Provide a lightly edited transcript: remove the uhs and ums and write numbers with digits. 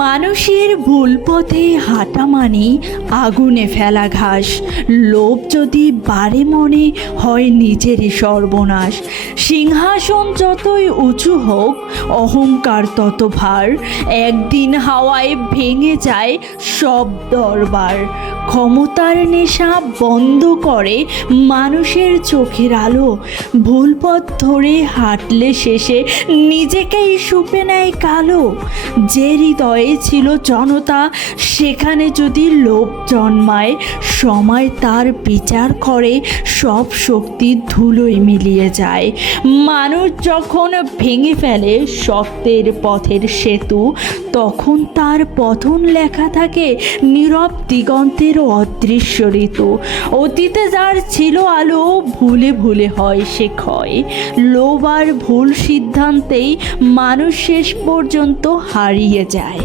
মানুষের ভুল পথে হাঁটা মানে আগুনে ফেলা ঘাস। লোভ যদি বাড়ে মনে হয় নিজেরই সর্বনাশ। সিংহাসন যতই উঁচু হোক অহংকার তত ভার। একদিন হাওয়ায় ভেঙে যায় সব দরবার। ক্ষমতার নেশা বন্ধ করে মানুষের চোখের আলো। ভুল পথ ধরে হাঁটলে শেষে নিজেকেই সুপে নেয় কালো। যে হৃদয়ে ছিল জনতা সেখানে যদি লোভ জন্মায়, সময় তার বিচার করে সব শক্তি ধুলোয় মিলিয়ে যায়। মানুষ যখন ভেঙে ফেলে সত্যের পথের সেতু, তখন তার পতন লেখা থাকে নীরব দিগন্তের অদৃশ্য ঋতু। অতীতে যার ছিল আলো ভুলে ভুলে হয় সে ক্ষয়। লোভ আর ভুল সিদ্ধান্তেই মানুষ শেষ পর্যন্ত হারিয়ে যায়।